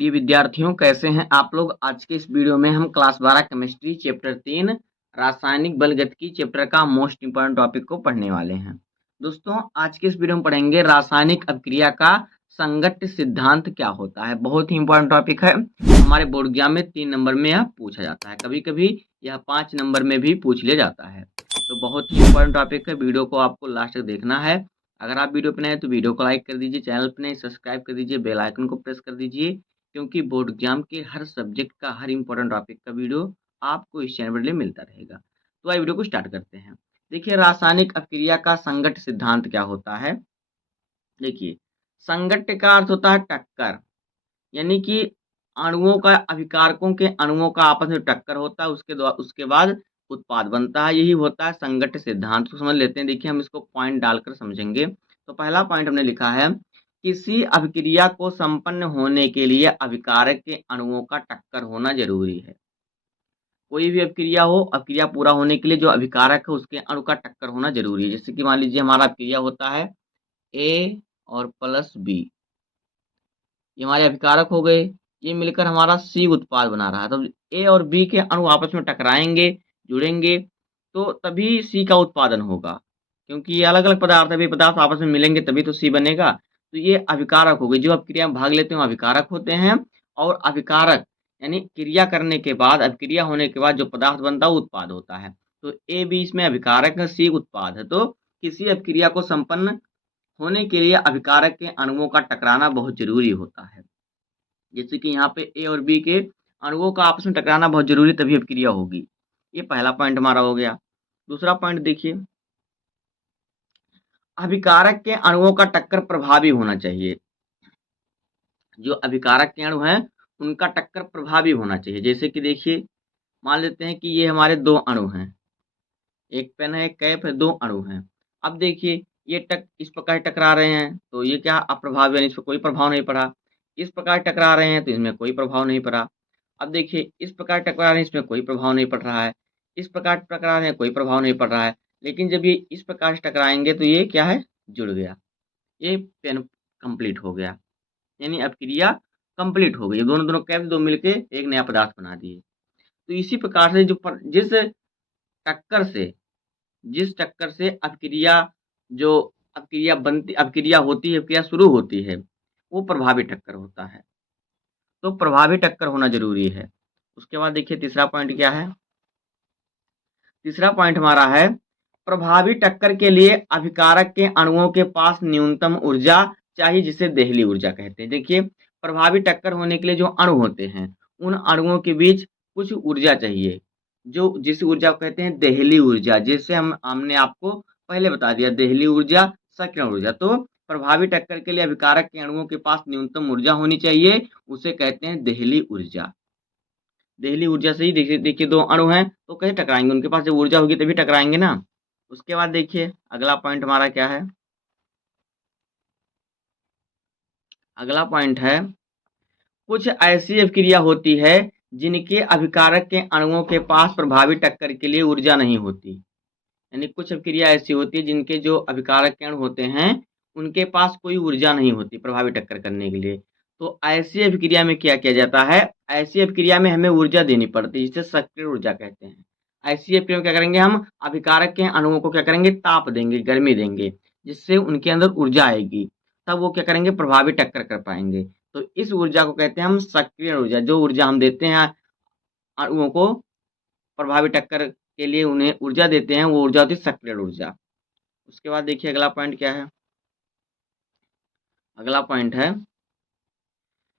प्रिय विद्यार्थियों, कैसे हैं आप लोग। आज के इस वीडियो में हम क्लास 12 केमिस्ट्री चैप्टर 3 रासायनिक बलगतिकी चैप्टर का मोस्ट इंपोर्टेंट टॉपिक को पढ़ने वाले हैं। दोस्तों, आज के इस वीडियो में पढ़ेंगे रासायनिक अभिक्रिया का संगत सिद्धांत क्या होता है। बहुत ही इंपॉर्टेंट टॉपिक है। हमारे बोर्ड एग्जाम में 3 नंबर में यह पूछा जाता है, कभी कभी यह 5 नंबर में भी पूछ लिया जाता है। तो बहुत ही इंपॉर्टेंट टॉपिक है। वीडियो को आपको लास्ट तक देखना है। अगर आप वीडियो पे नए हैं तो वीडियो को लाइक कर दीजिए, चैनल पे नए सब्सक्राइब कर दीजिए, बेल आइकन को प्रेस कर दीजिए, क्योंकि बोर्ड एग्जाम के हर सब्जेक्ट का हर इंपॉर्टेंट टॉपिक का वीडियो आपको इस चैनल पर मिलता रहेगा। तो आइए वीडियो को स्टार्ट करते हैं। देखिए, रासायनिक अभिक्रिया का संगत सिद्धांत क्या होता है। देखिए, संगत का अर्थ होता है टक्कर, यानी कि अणुओं का अभिकारकों के अणुओं का आपस में टक्कर होता है, उसके बाद उत्पाद बनता है। यही होता है संगत सिद्धांत। तो समझ लेते हैं। देखिए, हम इसको पॉइंट डालकर समझेंगे। तो पहला पॉइंट हमने लिखा है, किसी अभिक्रिया को संपन्न होने के लिए अभिकारक के अणुओं का टक्कर होना जरूरी है। कोई भी अभिक्रिया हो, अभिक्रिया पूरा होने के लिए जो अभिकारक है उसके अणु का टक्कर होना जरूरी है। जैसे कि मान लीजिए हमारा अभिक्रिया होता है ए और प्लस बी, ये हमारे अभिकारक हो गए। ये मिलकर हमारा सी उत्पाद बना रहा है। तो ए और बी के अणु आपस में टकराएंगे, जुड़ेंगे, तो तभी सी का उत्पादन होगा। क्योंकि ये अलग अलग पदार्थ है, वे पदार्थ आपस में मिलेंगे तभी तो सी बनेगा। तो ये अभिकारक हो गए। जो अभिक्रिया में भाग लेते हैं वो अभिकारक होते हैं। और अभिकारक यानी क्रिया करने के बाद, अभिक्रिया होने के बाद जो पदार्थ बनता है वो उत्पाद होता है। तो ए बी इसमें अभिकारक है, सी उत्पाद है। तो किसी अभिक्रिया को संपन्न होने के लिए अभिकारक के अणुओं का टकराना बहुत जरूरी होता है। जैसे कि यहाँ पे ए और बी के अणुओं का आपस में टकराना बहुत जरूरी, तभी अभिक्रिया होगी। ये पहला पॉइंट हमारा हो गया। दूसरा पॉइंट देखिए, अभिकारक के अणुओं का टक्कर प्रभावी होना चाहिए। जो अभिकारक के अणु हैं उनका टक्कर प्रभावी होना चाहिए। जैसे कि देखिए, मान लेते हैं कि ये हमारे दो अणु हैं, एक पेन है, एक कैप है, दो अणु हैं। अब देखिए, ये इस प्रकार टकरा रहे हैं तो ये क्या अप्रभावी, यानी इस पर कोई प्रभाव नहीं पड़ा। इस प्रकार टकरा रहे हैं तो इसमें कोई प्रभाव नहीं पड़ा। अब देखिए, इस प्रकार टकरा रहे हैं, इसमें कोई प्रभाव नहीं पड़ रहा है। इस प्रकार टकरा रहे हैं, कोई प्रभाव नहीं पड़ रहा है। लेकिन जब ये इस प्रकार से टकराएंगे तो ये क्या है, जुड़ गया। ये पेन कंप्लीट हो गया, यानी अब क्रिया कंप्लीट हो गई। दोनों दोनों कैप दो मिलके एक नया पदार्थ बना दिए। तो इसी प्रकार से टक्कर से जिस टक्कर से अभिक्रिया जो अभिक्रिया बनती अभिक्रिया होती है, अभिक्रिया शुरू होती है, वो प्रभावी टक्कर होता है। तो प्रभावी टक्कर होना जरूरी है। उसके बाद देखिए, तीसरा पॉइंट क्या है। तीसरा पॉइंट हमारा है, प्रभावी टक्कर के लिए अभिकारक के अणुओं के पास न्यूनतम ऊर्जा चाहिए, जिसे देहली ऊर्जा कहते हैं। देखिए, प्रभावी टक्कर होने के लिए जो अणु होते हैं उन अणुओं के बीच कुछ ऊर्जा चाहिए, जो जिस ऊर्जा को कहते हैं देहली ऊर्जा। जिससे हमने आपको पहले बता दिया, देहली ऊर्जा, सक्रियण ऊर्जा। तो प्रभावी टक्कर के लिए अभिकारक के अणुओं के पास न्यूनतम ऊर्जा होनी चाहिए, उसे कहते हैं देहली ऊर्जा। देहली ऊर्जा से ही देखिए देखिए दो अणु हैं तो कैसे टकराएंगे, उनके पास जब ऊर्जा होगी तभी टकराएंगे ना। उसके बाद देखिए, अगला पॉइंट हमारा क्या है। अगला पॉइंट है, कुछ ऐसी अभिक्रिया होती है जिनके अभिकारक के अणुओं के पास प्रभावी टक्कर के लिए ऊर्जा नहीं होती। यानी कुछ अभिक्रिया ऐसी होती है जिनके जो अभिकारक के अणु होते हैं उनके पास कोई ऊर्जा नहीं होती प्रभावी टक्कर करने के लिए। तो ऐसी अभिक्रिया में क्या किया जाता है, ऐसी अभिक्रिया में हमें ऊर्जा देनी पड़ती है, जिसे सक्रिय ऊर्जा कहते हैं। ऐसी अभिक्रिया में क्या करेंगे, हम अभिकारक के अणुओं को क्या करेंगे, ताप देंगे, गर्मी देंगे, जिससे उनके अंदर ऊर्जा आएगी। तब वो क्या करेंगे, प्रभावी टक्कर कर पाएंगे। तो इस ऊर्जा को कहते हैं हम सक्रिय ऊर्जा। जो ऊर्जा हम देते हैं अणुओं को प्रभावी टक्कर के लिए, उन्हें ऊर्जा देते हैं, वो ऊर्जा होती है सक्रिय ऊर्जा। उसके बाद देखिए, अगला पॉइंट क्या है। अगला पॉइंट है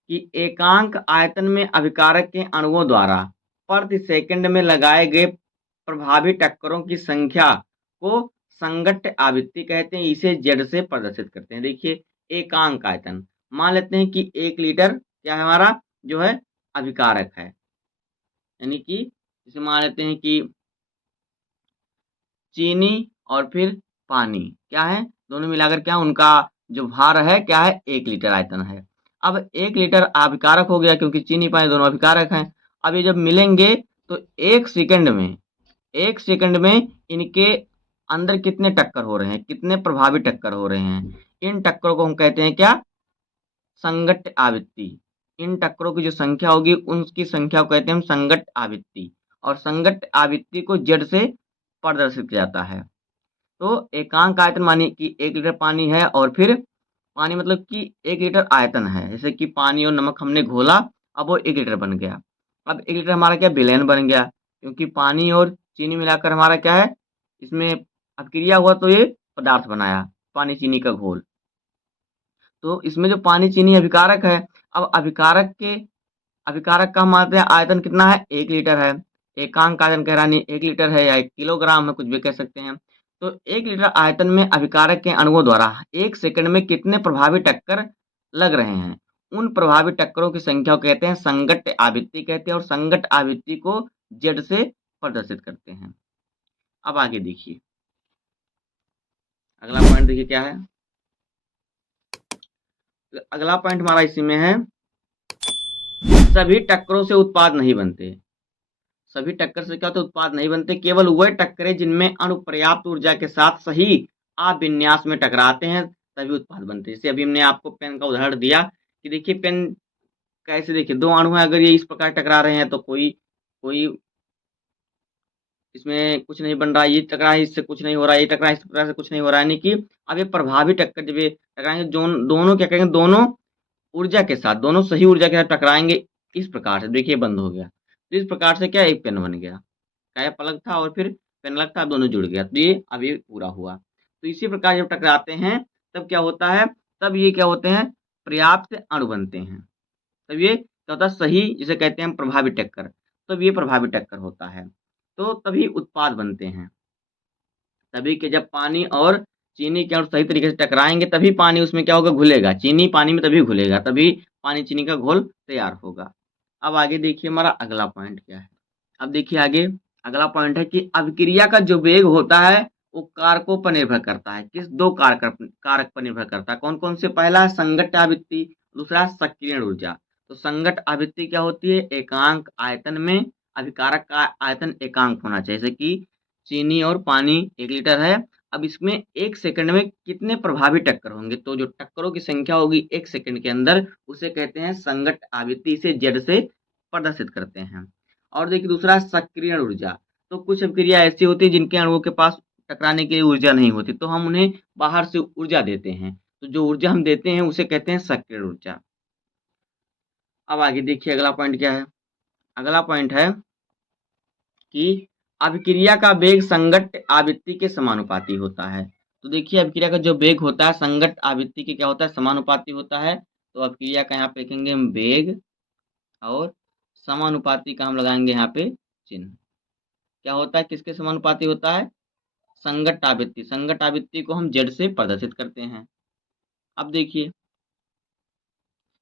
कि एकांक आयतन में अभिकारक के अणुओं द्वारा प्रति सेकंड में लगाए गए प्रभावी टक्करों की संख्या को संगत आवृत्ति कहते हैं। इसे जेड से प्रदर्शित करते हैं। देखिए, एकांक आयतन, मान लेते हैं कि 1 लीटर क्या है हमारा, जो है अभिकारक है। यानी कि जैसे मान लेते हैं कि चीनी और फिर पानी क्या है, दोनों मिलाकर क्या, उनका जो भार है क्या है, 1 लीटर आयतन है। अब 1 लीटर अभिकारक हो गया, क्योंकि चीनी पानी दोनों अभिकारक हैं। अब ये जब मिलेंगे तो 1 सेकंड में इनके अंदर कितने टक्कर हो रहे हैं, कितने प्रभावी टक्कर हो रहे हैं। इन टक्करों को हम कहते हैं क्या, संगत आवृत्ति। इन टक्करों की जो संख्या होगी उनकी संख्या को कहते हैं हम संगत आवृत्ति, और संगत आवृत्ति को जेड से प्रदर्शित किया जाता है। तो एकांक आयतन मानिए कि 1 लीटर पानी है, और फिर पानी मतलब कि 1 लीटर आयतन है। जैसे कि पानी और नमक हमने घोला, अब वो 1 लीटर बन गया। अब 1 लीटर हमारा क्या विलयन बन गया, क्योंकि पानी और चीनी मिलाकर हमारा क्या है, इसमें अभिक्रिया हुआ तो ये पदार्थ बनाया, पानी चीनी का घोल। तो इसमें जो पानी चीनी अभिकारक है, अब अभिकारक का हम मानते हैं आयतन कितना है, 1 लीटर है। एकांक आयतन कह रहा नहीं 1 लीटर है या 1 किलोग्राम है, कुछ भी कह सकते हैं। तो 1 लीटर आयतन में अभिकारक के अणुओं द्वारा 1 सेकंड में कितने प्रभावी टक्कर लग रहे हैं, उन प्रभावी टक्करों की संख्या को कहते हैं संगत आवृत्ति कहते हैं, और संगत आवृत्ति को जेड से प्रदर्शित करते हैं। अब आगे देखिए, अगला पॉइंट देखिए क्या है। अगला पॉइंट हमारा इसी में है, सभी टक्करों से उत्पाद नहीं बनते। सभी टक्कर से क्या होता है, उत्पाद नहीं बनते। केवल वह टक्करें जिनमें अणु पर्याप्त ऊर्जा के साथ सही अभिविन्यास में टकराते हैं तभी उत्पाद बनते हैं। जैसे अभी हमने आपको पेन का उदाहरण दिया कि देखिए पेन कैसे, देखिए 2 अणु हैं, अगर ये इस प्रकार टकरा रहे हैं तो कोई कोई इसमें कुछ नहीं बन रहा है, ये टकरा है इससे कुछ नहीं हो रहा है, ये टकरा है इस प्रकार से कुछ नहीं हो रहा है। यानी कि अब ये प्रभावी टक्कर जब ये टकराएंगे, दोनों क्या करेंगे, दोनों ऊर्जा के साथ, दोनों सही ऊर्जा के साथ टकराएंगे। इस प्रकार से देखिए बंद हो गया। तो इस प्रकार से क्या एक पेन बन गया, क्या प्लग था और फिर पेन लग था, दोनों जुड़ गया, तो ये अब ये पूरा हुआ। तो इसी प्रकार जब टकराते हैं तब क्या होता है, तब ये क्या होते हैं, पर्याप्त अणु बनते हैं। तब ये क्या होता है, सही जिसे कहते हैं हम प्रभावी टक्कर, तब ये प्रभावी टक्कर होता है। तो तभी उत्पाद बनते हैं। तभी कि जब पानी और चीनी के अणु सही तरीके से टकराएंगे तभी पानी उसमें क्या होगा, घुलेगा, चीनी पानी में तभी घुलेगा, तभी पानी चीनी का घोल तैयार होगा। अब आगे देखिए हमारा अगला पॉइंट क्या है। अब देखिए आगे अगला पॉइंट है कि अभिक्रिया का जो वेग होता है वो कारकों पर निर्भर करता है। किस 2 कारक पर निर्भर करता है, कौन-कौन से, पहला है संगत आवृत्ति, दूसरा सक्रियण ऊर्जा। तो संगत आवृत्ति क्या होती है, एकांक आयतन में अभिकारक का आयतन एकांक होना चाहिए। जैसे कि चीनी और पानी 1 लीटर है, अब इसमें 1 सेकंड में कितने प्रभावी टक्कर होंगे, तो जो टक्करों की संख्या होगी 1 सेकंड के अंदर उसे कहते हैं संगत आवृत्ति, से जेड से प्रदर्शित करते हैं। और देखिए दूसरा सक्रियण ऊर्जा। तो कुछ अभिक्रिया ऐसी होती है जिनके अणुओं के पास टकराने के लिए ऊर्जा नहीं होती, तो हम उन्हें बाहर से ऊर्जा देते हैं। तो जो ऊर्जा हम देते हैं उसे कहते हैं सक्रियण ऊर्जा। अब आगे देखिए अगला पॉइंट क्या है। अगला पॉइंट है कि अभिक्रिया का वेग संगत आवृत्ति के समानुपाती होता है। तो देखिए अभिक्रिया का जो वेग होता है संगत आवृत्ति के क्या होता है, समानुपाती होता है। तो अभिक्रिया का यहाँ पे लिखेंगे हम वेग, और समानुपाती का हम लगाएंगे यहाँ पे चिन्ह। क्या होता है, किसके समानुपाती होता है, संगत आवृत्ति। संगत आवृत्ति को हम जेड से प्रदर्शित करते हैं। अब देखिए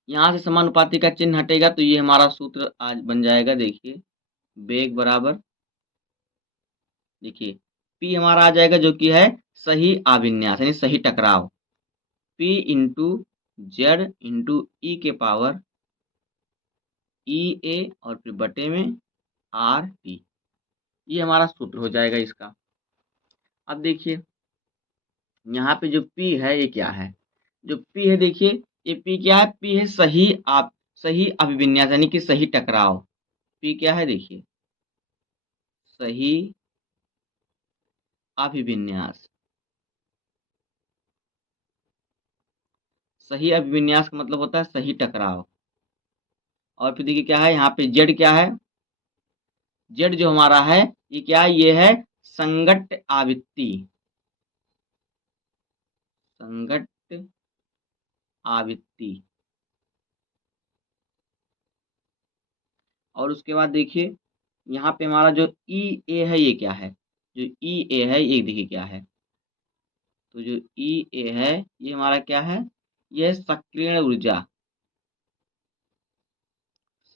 यहाँ से समानुपाती का चिन्ह हटेगा तो ये हमारा सूत्र आज बन जाएगा। देखिए वेग बराबर, देखिए P हमारा आ जाएगा जो कि है सही अभिन्यास यानी सही टकराव, P इंटू जेड इंटू ई के पावर ई ए और फिर बटे में आर टी, ये हमारा सूत्र हो जाएगा इसका। अब देखिए यहाँ पे जो P है ये क्या है, जो P है देखिए ये P क्या है, P है सही अभिविन्यास यानी कि सही टकराव। P क्या है देखिए, सही अभिविन्यास। सही अभिविन्यास का मतलब होता है सही टकराव। और फिर देखिए क्या है यहाँ पे जेड क्या है, जेड जो हमारा है ये क्या है, ये है संगत आवृत्ति। संगत आवृत्ति। और उसके बाद देखिए यहाँ पे हमारा जो ई ए है ये क्या है, जो ई ए है ये देखिए क्या है, तो जो ई ए है ये हमारा क्या है, ये है सक्रियण ऊर्जा।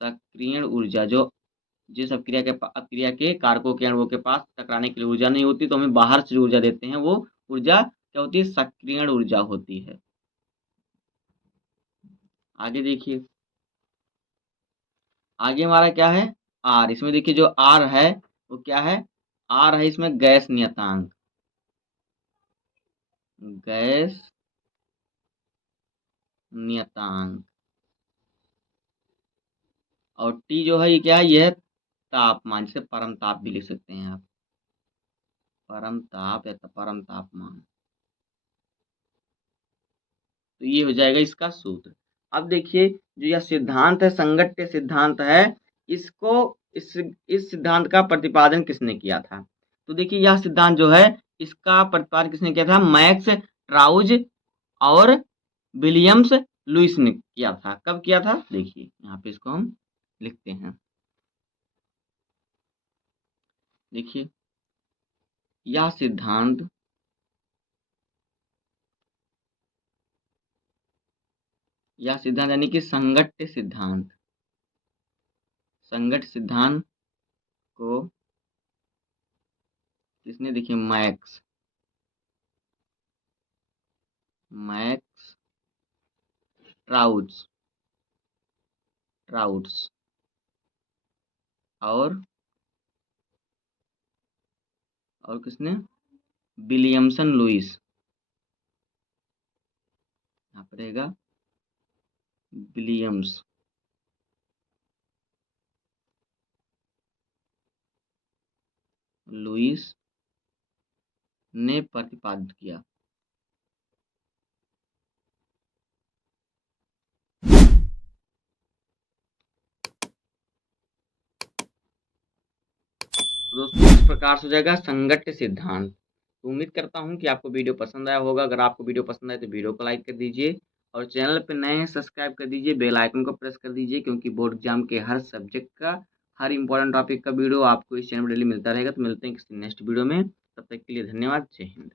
सक्रियण ऊर्जा जो जिस अपक्रिया के कारकों के अणुओं के पास टकराने के लिए ऊर्जा नहीं होती तो हमें बाहर से जो ऊर्जा देते हैं वो ऊर्जा क्या होती है, सक्रियण ऊर्जा होती है। आगे देखिए आगे हमारा क्या है, आर। इसमें देखिए जो आर है वो क्या है, आर है इसमें गैस नियतांक। गैस नियतांक। और टी जो है ये क्या है, यह तापमान, जिसे परम ताप भी लिख सकते हैं आप, परम ताप या परम तापमान। तो ये हो जाएगा इसका सूत्र। अब देखिए जो यह सिद्धांत है, संगट्य सिद्धांत है, इसको इस सिद्धांत का प्रतिपादन किसने किया था? तो देखिए यह सिद्धांत जो है इसका प्रतिपादन किसने किया था? मैक्स ट्राउज और विलियम्स लुईस ने किया था। कब किया था? देखिए यहाँ पे इसको हम लिखते हैं। देखिए यह सिद्धांत यानी कि संगट्य सिद्धांत, संगट्य सिद्धांत को किसने, देखिए मैक्स ट्राउज ट्राउड्स और किसने? विलियमसन लुईस, यहाँ पर रहेगा विलियम्स लुईस ने प्रतिपादित किया। तो दोस्तों इस प्रकार से हो जाएगा संगट्य सिद्धांत। तो उम्मीद करता हूँ कि आपको वीडियो पसंद आया होगा। अगर आपको वीडियो पसंद आए तो वीडियो को लाइक कर दीजिए और चैनल पे नए हैं सब्सक्राइब कर दीजिए, बेल आइकन को प्रेस कर दीजिए, क्योंकि बोर्ड एग्जाम के हर सब्जेक्ट का, हर इंपॉर्टेंट टॉपिक का वीडियो आपको इस चैनल पर डेली मिलता रहेगा। तो मिलते हैं किसी नेक्स्ट वीडियो में, तब तक के लिए धन्यवाद। जय हिंद।